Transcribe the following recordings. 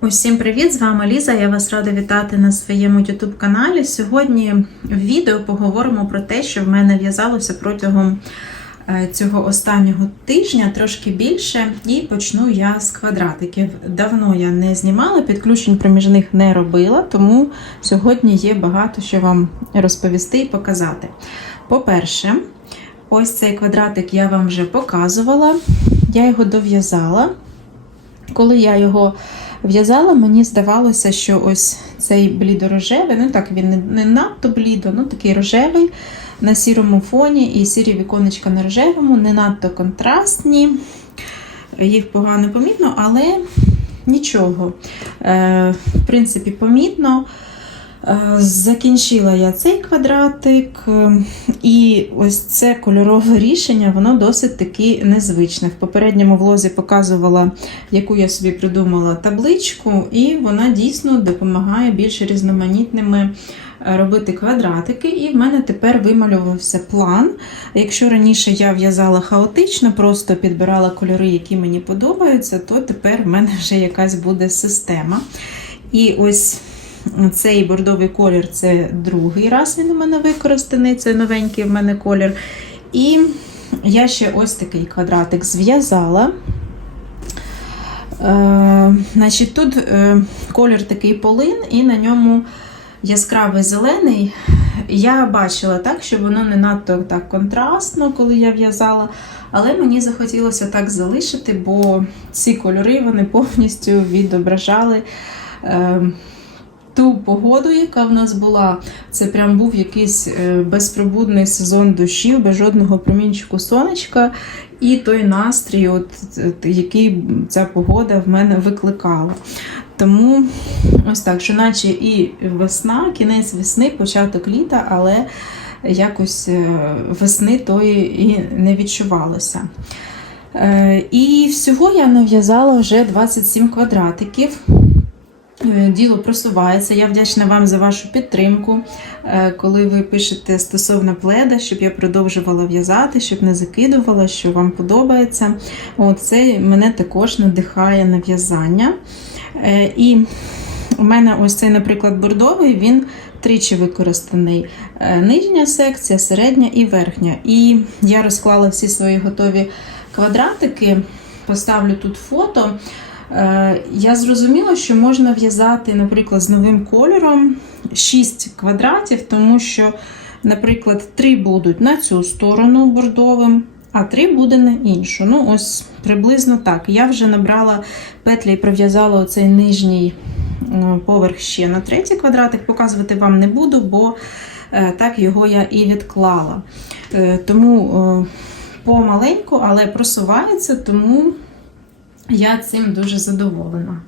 Усім привіт! З вами Ліза. Я вас рада вітати на своєму YouTube каналі. Сьогодні в відео поговоримо про те, що в мене в'язалося протягом е, цього останнього тижня, трошки більше, і почну я з квадратиків. Давно я не знімала, підключень проміжних не робила, тому сьогодні є багато що вам розповісти і показати. По-перше, ось цей квадратик я вам вже показувала, я його дов'язала. Коли я його в'язала, мені здавалося, що ось цей блідорожевий, ну так він не, надто блідо, ну такий рожевий на сірому фоні, і сірі віконечка на рожевому, не надто контрастні, їх погано помітно, але нічого. Е, В принципі, помітно. Е, Закінчила я цей квадратик, е, і ось це кольорове рішення, воно досить таки незвичне. В попередньому влозі показувала, яку я собі придумала табличку, і вона дійсно допомагає більш різноманітними е, робити квадратики. І в мене тепер вималювався план. Якщо раніше я в'язала хаотично, просто підбирала кольори, які мені подобаються, то тепер в мене вже якась буде система. І ось цей бордовий колір це другий раз він у мене використаний, це новенький в мене колір. І я ще ось такий квадратик зв'язала. Е, значить, Тут е, колір такий полин, і на ньому яскравий зелений. Я бачила так, що воно не надто так контрастно, коли я в'язала. Але мені захотілося так залишити, бо ці кольори вони повністю відображали. Е, ту погоду, яка в нас була, це прям був якийсь е, безпробудний сезон дощів, без жодного промінчику сонечка, і той настрій, от, який ця погода в мене викликала. Тому ось так, що наче і весна, кінець весни, початок літа, але якось е, весни тої і не відчувалося. Е, І всього я нав'язала вже 27 квадратиків. Е, Діло просувається. Я вдячна вам за вашу підтримку, е, коли ви пишете стосовно пледа, щоб я продовжувала в'язати, щоб не закидувала, що вам подобається. Це мене також надихає на в'язання. Е, І у мене ось цей, наприклад, бордовий, він тричі використаний. Нижня секція, середня і верхня. І я розклала всі свої готові квадратики, поставлю тут фото. Е, я зрозуміла, що можна в'язати, наприклад, з новим кольором 6 квадратів, тому що, наприклад, 3 будуть на цю сторону бордовим, а 3 буде на іншу. Ну, ось приблизно так. Я вже набрала петлі і пров'язала оцей нижній е, поверх ще на третій квадратик. Показувати вам не буду, бо е, так його я і відклала. Тому помаленьку, але просувається, тому. Я цим дуже задоволена.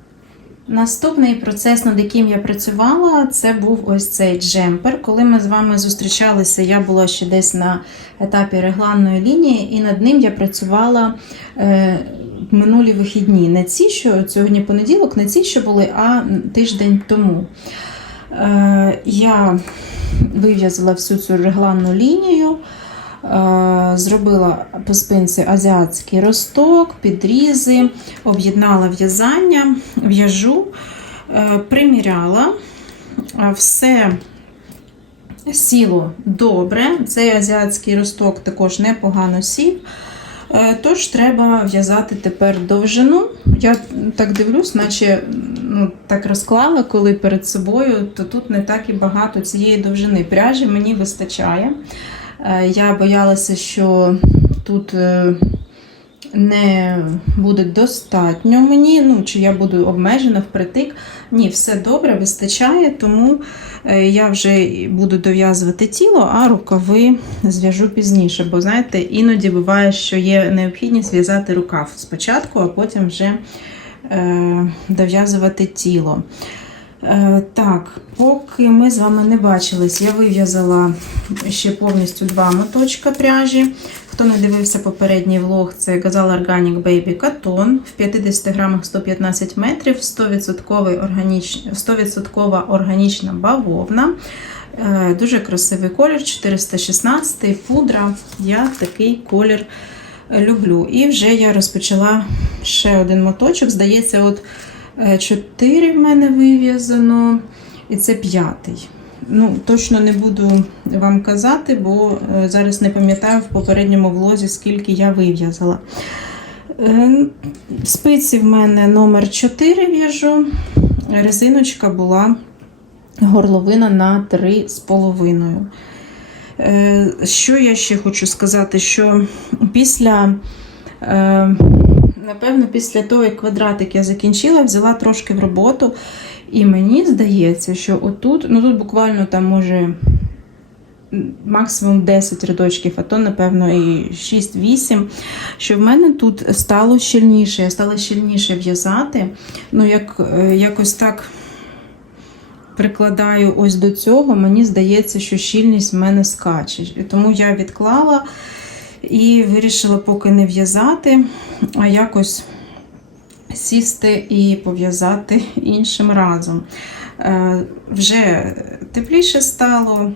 Наступний процес, над яким я працювала, це був ось цей джемпер. Коли ми з вами зустрічалися, я була ще десь на етапі регланної лінії, і над ним я працювала е, минулі вихідні. Не ці, що сьогодні понеділок, не ці, що були, а тиждень тому. Е, Я вив'язала всю цю регланну лінію. Е, зробила по спинці азіатський росток, підрізи, об'єднала в'язання, в'яжу, е, приміряла, все сіло добре. Цей азіатський росток також непогано сів. Е, тож, треба в'язати тепер довжину. Я так дивлюсь, наче ну, так розклала, коли перед собою, то тут не так і багато цієї довжини. Пряжі мені вистачає. Е, я боялася, що тут е, не буде достатньо мені, ну, чи я буду обмежена впритик. Ні, все добре, вистачає, тому е, я вже буду дов'язувати тіло, а рукави зв'яжу пізніше. Бо, знаєте, іноді буває, що є необхідність зв'язати рукав спочатку, а потім вже е, дов'язувати тіло. Е, так, поки ми з вами не бачились, я вив'язала ще повністю два моточка пряжі. Хто не дивився попередній влог, це Gazal Organic Baby Cotton в 50 грамах 115 метрів, 100% органіч... 100% органічна бавовна. Е, дуже красивий колір, 416 пудра. Я такий колір люблю. І вже я розпочала ще один моточок. Здається, от Е, Чотири в мене вив'язано, і це п'ятий. Ну, точно не буду вам казати, бо е, зараз не пам'ятаю в попередньому влозі, скільки я вив'язала. Е, Спиці в мене номер 4 в'яжу. Резиночка була горловина на 3,5. Е, Що я ще хочу сказати? Що після, е, напевно, після того, як квадратик я закінчила, взяла трошки в роботу. І мені здається, що отут, ну тут буквально там може максимум 10 рядочків, а то, напевно, і 6-8, що в мене тут стало щільніше, я стала щільніше в'язати. Ну, як, е, якось так прикладаю ось до цього, мені здається, що щільність в мене скаче. Тому я відклала і вирішила поки не в'язати, а якось сісти і пов'язати іншим разом. Е, Вже тепліше стало,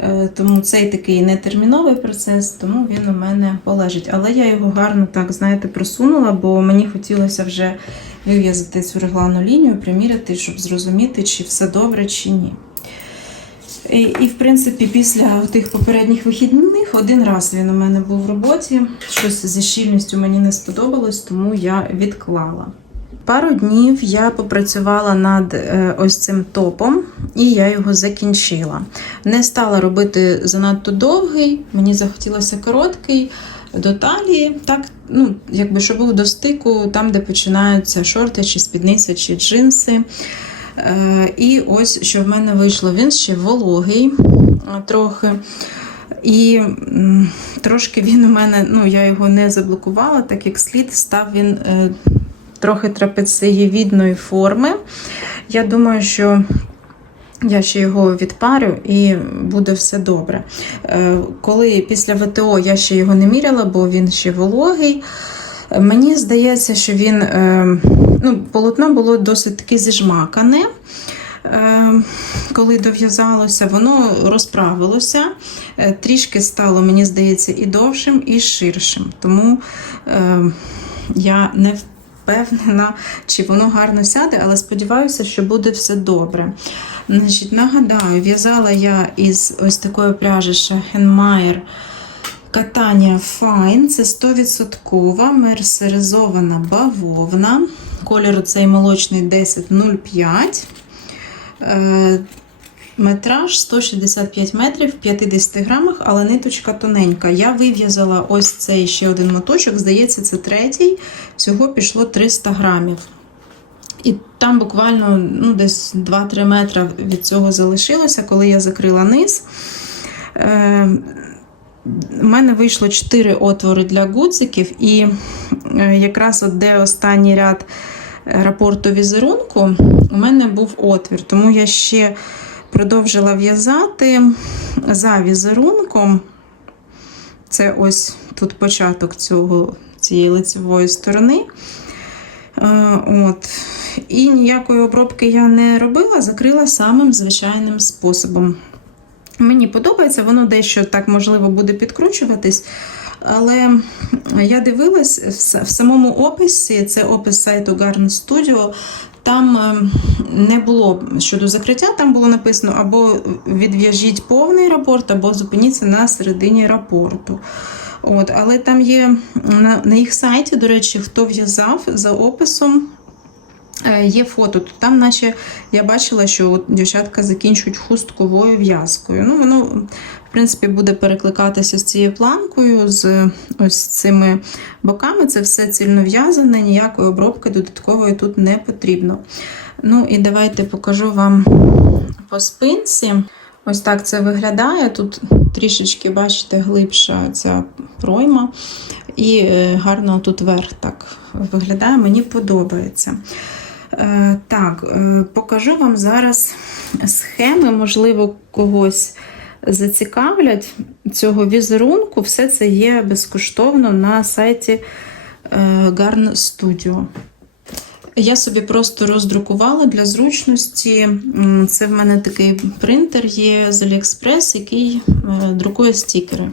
е, тому цей такий нетерміновий процес, тому він у мене полежить. Але я його гарно так, знаєте, просунула, бо мені хотілося вже вив'язати цю реглану лінію, приміряти, щоб зрозуміти, чи все добре, чи ні. І, і, в принципі, після тих попередніх вихідних один раз він у мене був в роботі. Щось зі щільністю мені не сподобалось, тому я відклала. Пару днів я попрацювала над е, ось цим топом, і я його закінчила. Не стала робити занадто довгий, мені захотілося короткий до талії, так, ну, якби щоб був до стику, там, де починаються шорти, чи спідниця, чи джинси. Е, І ось що в мене вийшло. Він ще вологий е, трохи. І трошки він у мене, ну, я його не заблокувала, так як слід, став він е, трохи трапецієвідної форми. Я думаю, що я ще його відпарю і буде все добре. Коли після ВТО я ще його не міряла, бо він ще вологий. Мені здається, що він ну, полотно було досить таки зіжмакане. Е, Коли дов'язалося, воно розправилося, Е, трішки стало, мені здається, і довшим, і ширшим. Тому е, я не впевнена, чи воно гарно сяде, але сподіваюся, що буде все добре. Значить, Нагадаю, в'язала я із ось такої пряжі Schachenmeier Катання Fine. Це 100% мерсеризована бавовна. Колір цей молочний 1005. Е, Метраж 165 метрів в 50 грамах, але ниточка тоненька. Я вив'язала ось цей ще один моточок, здається, це третій. Всього пішло 300 грамів. І там буквально ну, десь 2-3 метри від цього залишилося, коли я закрила низ. Е, у мене вийшло 4 отвори для гудзиків, і е, якраз от де останній ряд рапорту візерунку, у мене був отвір, тому я ще продовжила в'язати за візерунком. Це ось тут початок цього, цієї лицевої сторони. Е, От. І ніякої обробки я не робила, закрила самим звичайним способом. Мені подобається, воно дещо так можливо буде підкручуватись. Але я дивилась в самому описі, це опис сайту Garn Studio, там е, не було щодо закриття, там було написано або відв'яжіть повний рапорт, або зупиніться на середині рапорту. От, Але там є на, їх сайті, до речі, хто в'язав за описом. е, Є фото, то там, наче я бачила, що от дівчатка закінчують хустковою в'язкою. Ну, воно, принципі, буде перекликатися з цією планкою, з ось цими боками. Це все цільно в'язане, ніякої обробки додаткової тут не потрібно. Ну і давайте покажу вам по спинці. Ось так це виглядає. Тут трішечки, бачите, глибша ця пройма. І е, гарно тут верх так виглядає, мені подобається. Е, Так, е, покажу вам зараз схеми, можливо, когось зацікавлять цього візерунку. Все це є безкоштовно на сайті е, Garn Studio. Я собі просто роздрукувала для зручності. Це в мене такий принтер є з AliExpress, який е, друкує стікери.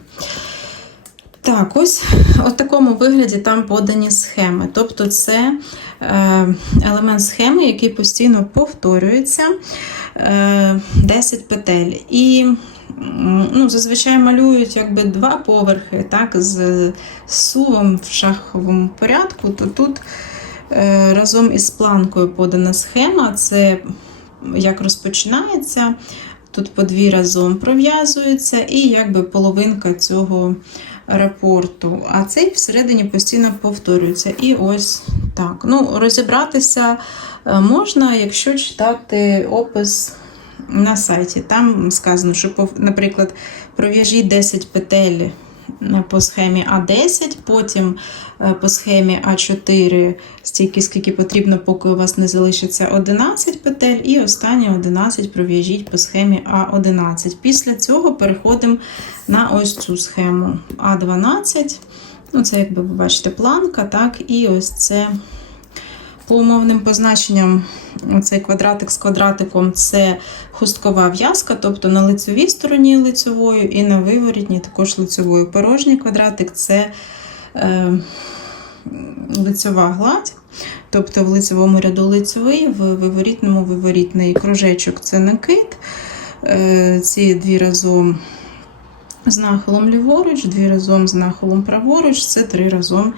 Так, ось у такому вигляді там подані схеми. Тобто це е, елемент схеми, який постійно повторюється е, 10 петель. І ну, зазвичай малюють якби два поверхи, так, з сувом в шаховому порядку, то тут е, разом із планкою подана схема. Це як розпочинається. Тут по дві разом пров'язуються, і якби половинка цього рапорту. А цей всередині постійно повторюється. І ось так. Ну, Розібратися е, можна, якщо читати опис на сайті. Там сказано, що, наприклад, пров'яжіть 10 петель по схемі А10, потім е, по схемі А4 стільки, скільки потрібно, поки у вас не залишиться 11 петель, і останні 11 пров'яжіть по схемі А11. Після цього переходимо на ось цю схему А12. Ну, це, як ви бачите, планка, так, і ось це по умовним позначенням. Оцей квадратик з квадратиком це хусткова в'язка, тобто на лицевій стороні лицевою і на виворітній також лицевою. Порожній квадратик це е, лицева гладь, тобто в лицевому ряду лицевий, в виворітному виворітний кружечок це накид. Е, ці дві разом з нахилом ліворуч, дві разом з нахилом праворуч, це три разом.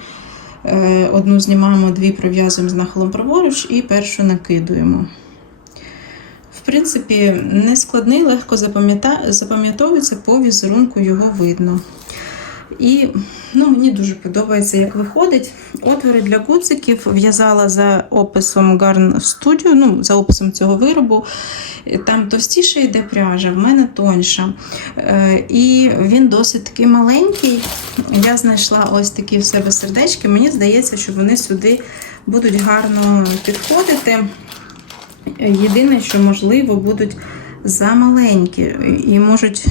Е, Одну знімаємо, дві пров'язуємо з нахилом праворуч і першу накидуємо. В принципі, нескладний, легко запам'ятовується по візерунку, його видно. І ну, мені дуже подобається, як виходить. Отвори для гудзиків в'язала за описом Garn Studio, ну, за описом цього виробу. Там товстіше йде пряжа, в мене тоньша. Е, І він досить такий маленький. Я знайшла ось такі в себе сердечки. Мені здається, що вони сюди будуть гарно підходити. Єдине, що, можливо, будуть замаленькі і можуть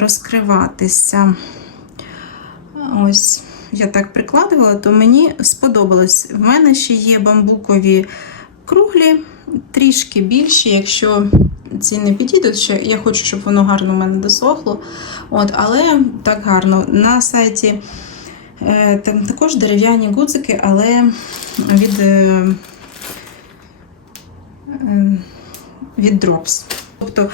розкриватися. Ось, я так прикладувала, то мені сподобалось. В мене ще є бамбукові круглі, трішки більші, якщо ці не підійдуть, ще я хочу, щоб воно гарно в мене досохло. От, але так гарно. На сайті е, там також дерев'яні гудзики, але від, е, е, від Drops. Тобто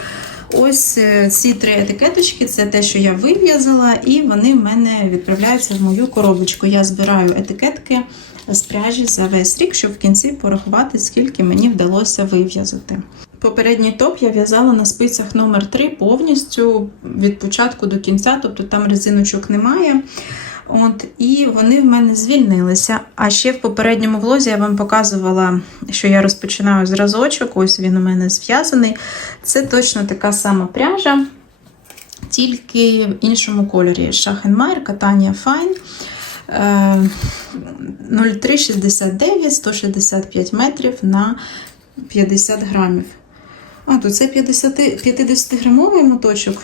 ось е, ці три етикеточки це те, що я вив'язала, і вони в мене відправляються в мою коробочку. Я збираю етикетки з пряжі за весь рік, щоб в кінці порахувати, скільки мені вдалося вив'язати. Попередній топ я в'язала на спицях номер 3 повністю від початку до кінця, тобто там резиночок немає. От, І вони в мене звільнилися. А ще в попередньому влозі я вам показувала, що я розпочинаю зразочок. Ось він у мене зв'язаний. Це точно така сама пряжа, тільки в іншому кольорі. Шахенмайер, катання Fine. Е, 0369, 165 метрів на 50 грамів. А, то це 50, 50-грамовий моточок.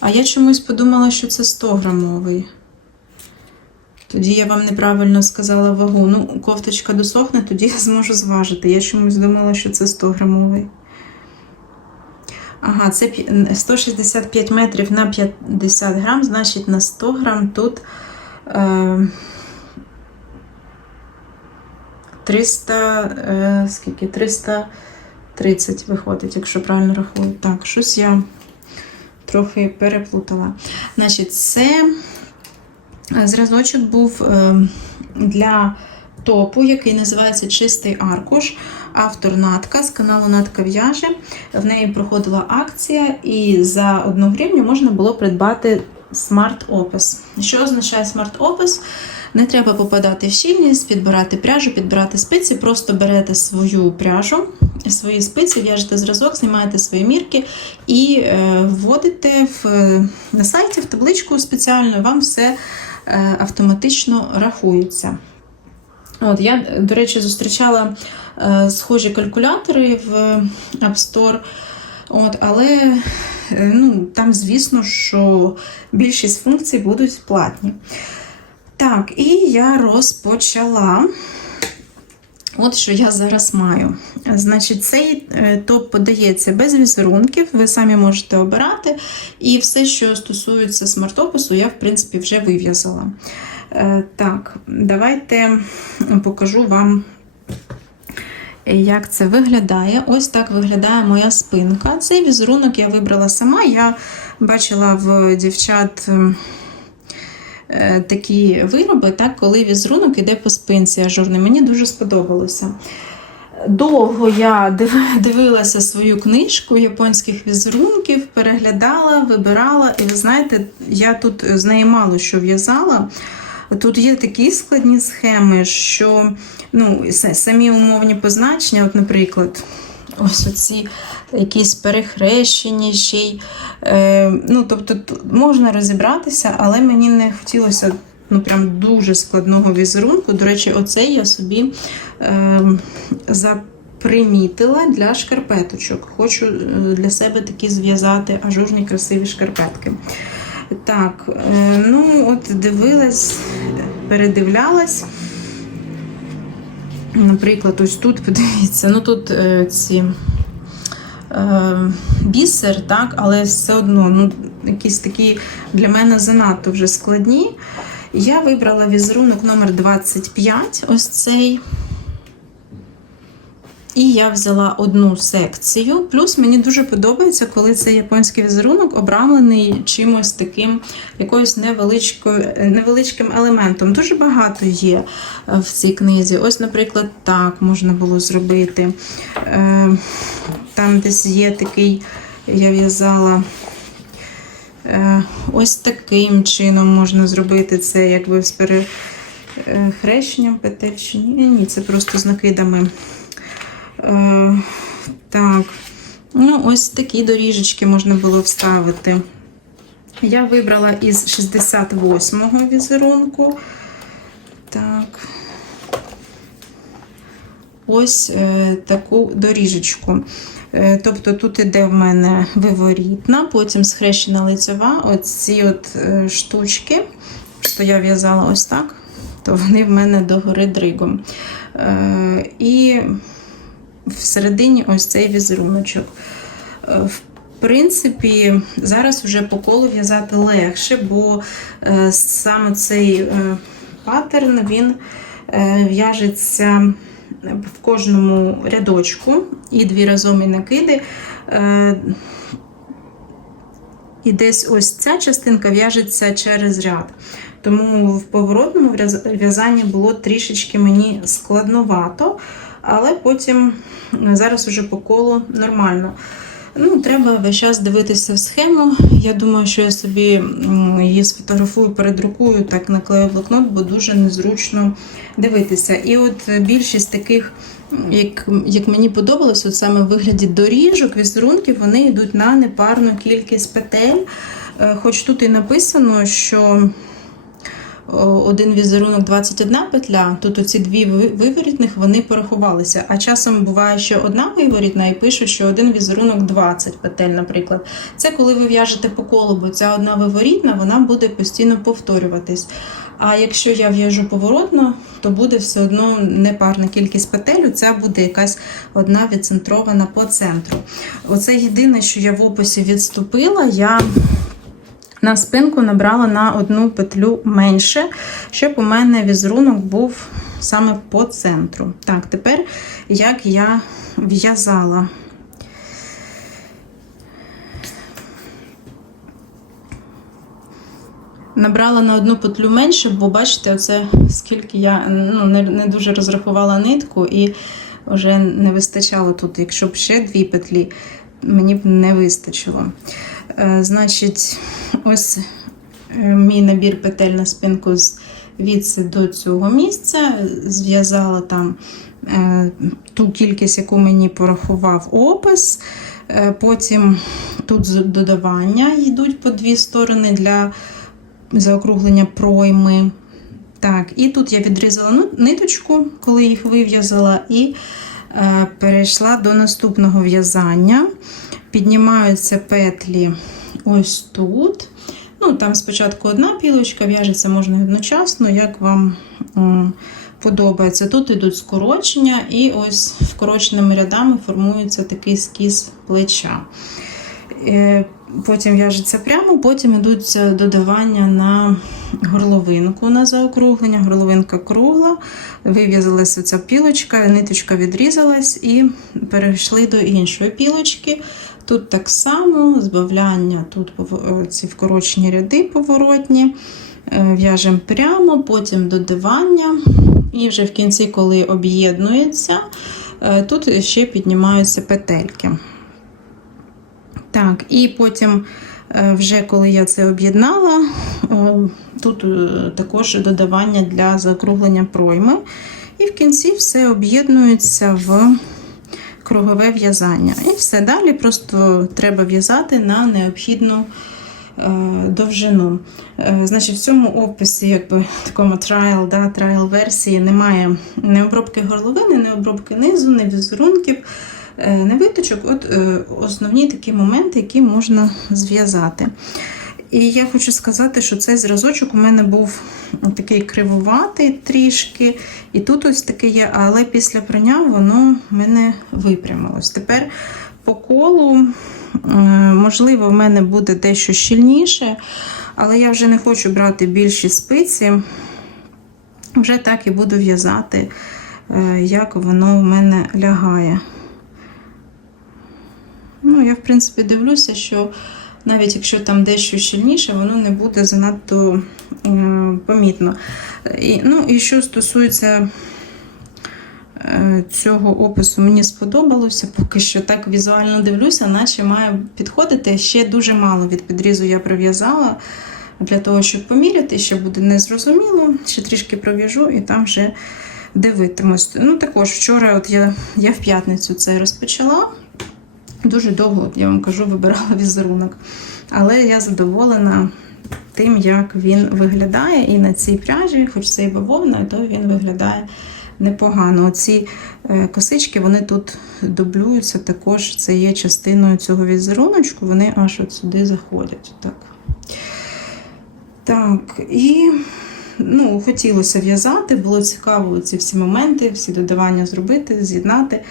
А я чомусь подумала, що це 100-грамовий. Тоді я вам неправильно сказала вагу. Ну, кофточка досохне, тоді я зможу зважити. Я чомусь думала, що це 100-грамовий. Ага, це 165 метрів на 50 грам, значить на 100 грам тут е, 300, е, скільки? 330 виходить, якщо правильно рахую. Так, щось я трохи переплутала. Значить, це зразочок був е, для топу, який називається Чистий аркуш. Автор Натка з каналу Натка в'яже. В неї проходила акція, і за 1 гривню можна було придбати смарт-опис. Що означає смарт-опис? Не треба попадати в щільність, підбирати пряжу, підбирати спиці, просто берете свою пряжу, свої спиці, в'яжете зразок, знімаєте свої мірки і е, вводите в, на сайті в табличку спеціальну, вам все е, автоматично рахується. От, я, до речі, зустрічала е, схожі калькулятори в App Store, от, але е, ну, там, звісно, що більшість функцій будуть платні. Так, і я розпочала. От що я зараз маю. Значить, цей е, топ подається без візерунків, ви самі можете обирати. І все, що стосується смарт-опису, я, в принципі, вже вив'язала. Е, Так, давайте покажу вам, як це виглядає. Ось так виглядає моя спинка. Цей візерунок я вибрала сама. Я бачила в дівчат. Е, Такі вироби, так, коли візерунок іде по спинці ажурний. Мені дуже сподобалося. Довго я дивилася свою книжку японських візерунків, переглядала, вибирала, і ви знаєте, я тут з неї мало що в'язала. Тут є такі складні схеми, що ну, самі умовні позначення, от, наприклад, ось оці якісь перехрещені ще й. Е, ну, тобто можна розібратися, але мені не хотілося ну, прям дуже складного візерунку. До речі, оцей я собі е, запримітила для шкарпеточок. Хочу е, для себе такі зв'язати ажурні красиві шкарпетки. Так, е, ну от дивилась, передивлялась. Наприклад, ось тут подивіться, ну тут е, ці е, бісер, так, але все одно ну, якісь такі для мене занадто вже складні. Я вибрала візерунок номер 25, ось цей. І я взяла одну секцію. Плюс мені дуже подобається, коли цей японський візерунок обрамлений чимось таким, якоюсь невеличкою, невеличким елементом. Дуже багато є е, в цій книзі. Ось, наприклад, так можна було зробити. Е, Там десь є такий, я в'язала. Е, Ось таким чином можна зробити це, якби з перехрещенням петель ні. Ні, це просто з накидами. Е, Так, ну ось такі доріжечки можна було вставити. Я вибрала із 68-го візерунку. Так. Ось е, таку доріжечку. Е, Тобто тут іде в мене виворітна, потім схрещена лицева, оці от е, штучки, що я в'язала ось так, то вони в мене догори дригом. Е, І всередині ось цей візеруночок. Е, В принципі, зараз вже по колу в'язати легше, бо е, саме цей е, паттерн він в'яжеться в кожному рядочку і дві разомі накиди. І десь ось ця частинка в'яжеться через ряд. Тому в поворотному в'язанні було трішечки мені складновато, але потім е, зараз уже по колу нормально. Ну, треба весь час дивитися в схему. Я думаю, що я собі її сфотографую, передрукую, так наклею блокнот, бо дуже незручно дивитися. І от більшість таких, як, як мені подобалось, от саме в вигляді доріжок, візерунків, вони йдуть на непарну кількість петель. Е, Хоч тут і написано, що один візерунок 21 петля, тут оці дві ви- виворітних вони порахувалися. А часом буває, що одна виворітна і пишуть, що один візерунок 20 петель, наприклад. Це коли ви в'яжете по колу, бо ця одна виворітна вона буде постійно повторюватись. А якщо я в'яжу поворотно, то буде все одно непарна кількість петель, це буде якась одна відцентрована по центру. Оце єдине, що я в описі відступила, я на спинку набрала на одну петлю менше, щоб у мене візерунок був саме по центру. Так, тепер як я в'язала. Набрала на одну петлю менше, бо бачите, оце скільки я ну, не, не дуже розрахувала нитку і вже не вистачало тут. Якщо б ще дві петлі, мені б не вистачило. Е, значить, ось е, мій набір петель на спинку з відси до цього місця. Зв'язала там е, ту кількість, яку мені порахував опис. Потім тут додавання йдуть по дві сторони для заокруглення пройми. Так, і тут я відрізала ну, ниточку, коли їх вив'язала, і перейшла до наступного в'язання. Піднімаються петлі ось тут. Ну, Там спочатку одна пілочка, в'яжеться можна одночасно, як вам подобається. Тут йдуть скорочення, і ось вкороченими рядами формується такий скіз плеча. Е, Потім в'яжеться прямо, потім йдуть додавання на горловинку на заокруглення. Горловинка кругла, вив'язалася ця пілочка, ниточка відрізалась і перейшли до іншої пілочки. Тут так само збавляння, тут ці вкорочені ряди поворотні. Е, В'яжемо прямо, потім додавання. І вже в кінці, коли об'єднується, е, тут ще піднімаються петельки. Так, і потім, е, вже коли я це об'єднала, тут е, також додавання для закруглення пройми. І в кінці все об'єднується в кругове в'язання. І все далі просто треба в'язати на необхідну довжину. Е, Значить, в цьому описі, якби такому trial, да, trial версії, немає ні обробки горловини, ні обробки низу, ні візерунків, е, ні виточок. От е, основні такі моменти, які можна зв'язати. І я хочу сказати, що цей зразочок у мене був такий кривуватий трішки, і тут ось таке є, але після прання воно в мене випрямилось. Тепер по колу, е, можливо, в мене буде дещо щільніше, але я вже не хочу брати більші спиці. Вже так і буду в'язати, е, як воно в мене лягає. Ну, я, в принципі, дивлюся, що навіть якщо там дещо щільніше, воно не буде занадто е, помітно. І, ну, і що стосується е, цього опису, мені сподобалося, поки що так візуально дивлюся, наче має підходити. Ще дуже мало від підрізу я прив'язала для того, щоб поміряти, ще буде незрозуміло. Ще трішки пров'яжу і там вже дивитимусь. Ну, також вчора от я, я в п'ятницю це розпочала. Дуже довго, от я вам кажу, вибирала візерунок. Але я задоволена тим, як він виглядає. І на цій пряжі, хоч це і бавовна, то він виглядає непогано. Оці е, косички вони тут дублюються, також це є частиною цього візеруночку, вони аж от сюди заходять. Так, так і ну, хотілося в'язати, було цікаво ці всі моменти, всі додавання зробити, з'єднати.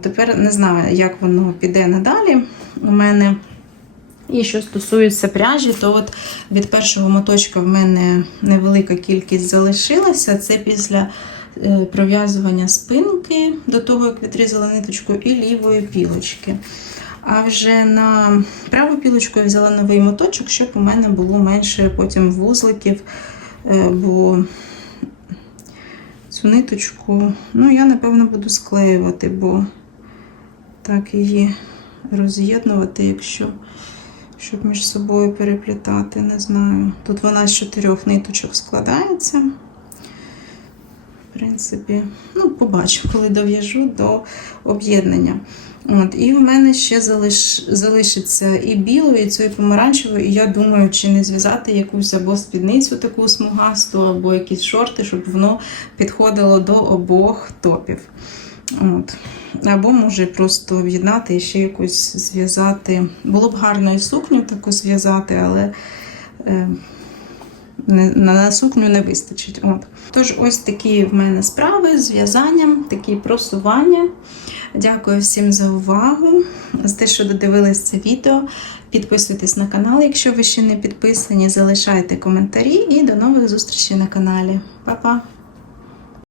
Тепер не знаю, як воно піде надалі у мене. І що стосується пряжі, то от від першого моточка в мене невелика кількість залишилася. Це після пров'язування спинки до того, як відрізала ниточку, і лівої пілочки. А вже на праву пілочку я взяла новий моточок, щоб у мене було менше потім вузликів, е, бо цю ниточку, ну, я, напевно, буду склеювати, бо так її роз'єднувати, якщо щоб між собою переплітати, не знаю. Тут вона з чотирьох ниточок складається. Принципі, ну, побачу, коли дов'яжу до об'єднання. От, І в мене ще залиш, залишиться і білої, і цієї помаранчевої, і я думаю, чи не зв'язати якусь або спідницю таку смугасту, або якісь шорти, щоб воно підходило до обох топів. От. Або може просто об'єднати і ще якось зв'язати. Було б гарно і сукню таку зв'язати, але е, на сукню не вистачить. От. Тож, ось такі в мене справи з в'язанням, такі просування. Дякую всім за увагу, за те, що додивились це відео. Підписуйтесь на канал, якщо ви ще не підписані, залишайте коментарі і до нових зустрічей на каналі. Па-па!